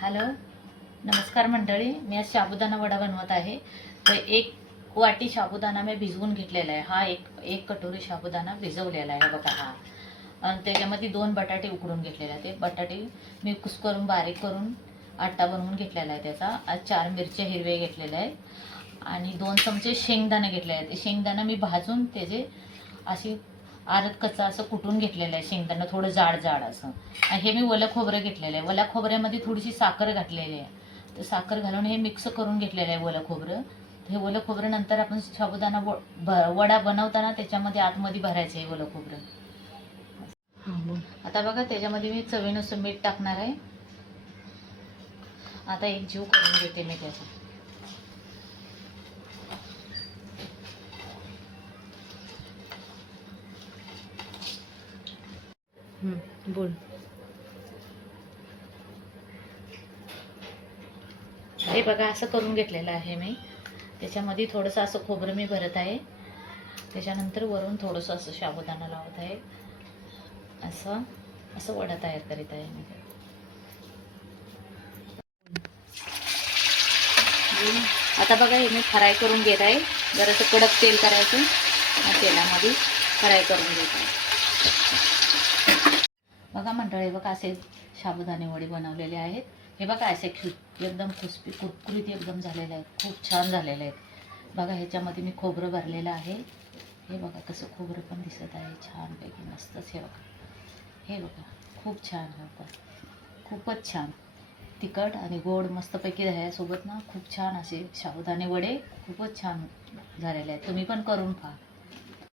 Hello, नमस्कार मंडळी. मी आज साबुदाणा वडा बनवत आहे. तर 1 वाटी साबुदाणा मी भिजवून घेतलेला आहे. हा एक कटोरी साबुदाणा भिजवलेला आहे बघा हा. आणि त्याच्यामध्ये 2 बटाटे उकडून घेतलेले आहेत. ते बटाटे मी कुस्करून बारीक करून आटा बनवून घेतलेला आहे त्याचा. आज 4 मिरच्या हिरवे घेतलेले आहेत आणि 2 चमचे शेंगदाणे घेतले आहेत. ते शेंगदाणे मी भाजून त्याचे अशी आरत कच्चा असं कुटून घेतलेलं आहे. शेंगदाणा थोडं जाड असं. आणि हे मी ओलं खोबरं घेतलेलं आहे. ओल्या खोबऱ्यामध्ये थोडीशी साखर घातलेली आहे. तर साखर घालून हे मिक्स करून घेतलेलं आहे ओलं खोबरं. हे ओलं खोबरं नंतर आपण साबुदाणा वडा बनवताना त्याच्यामध्ये आतमध्ये भरायचं आहे ओलं खोबरं. आता बघा त्याच्यामध्ये मी चवीनुसार मीठ टाकणार आहे. आता एक जीव करून घेते मी त्याचा. बोल. हे बघा असं करून घेतलेलं आहे मी. त्याच्यामध्ये थोडंसं असं खोबरं मी भरत आहे. त्याच्यानंतर वरून थोडंसं असं साबुदाणा लावत आहे. असं असं वडा तयार करीत आहे मी. आता बघा हे मी फ्राय करून घेत आहे. जरासं कडक तेल करायचं. तेलामध्ये फ्राय करून घेत आहे. बघा मंडळी, बघा असे साबुदाणे वडे बनवलेले आहेत. हे बघा असे एकदम क्रिस्पी कुरकुरीत एकदम झालेले आहेत. खूप छान झालेले आहेत. बघा ह्याच्यामध्ये मी खोबरं भरलेलं आहे. हे बघा कसं खोबरं पण दिसत आहे छानपैकी मस्तच. हे बघा, हे बघा खूप छान होतं. खूपच छान तिखट आणि गोड मस्तपैकी ह्यासोबत ना खूप छान असे साबुदाणे वडे खूपच छान झालेले आहेत. तुम्ही पण करून पहा.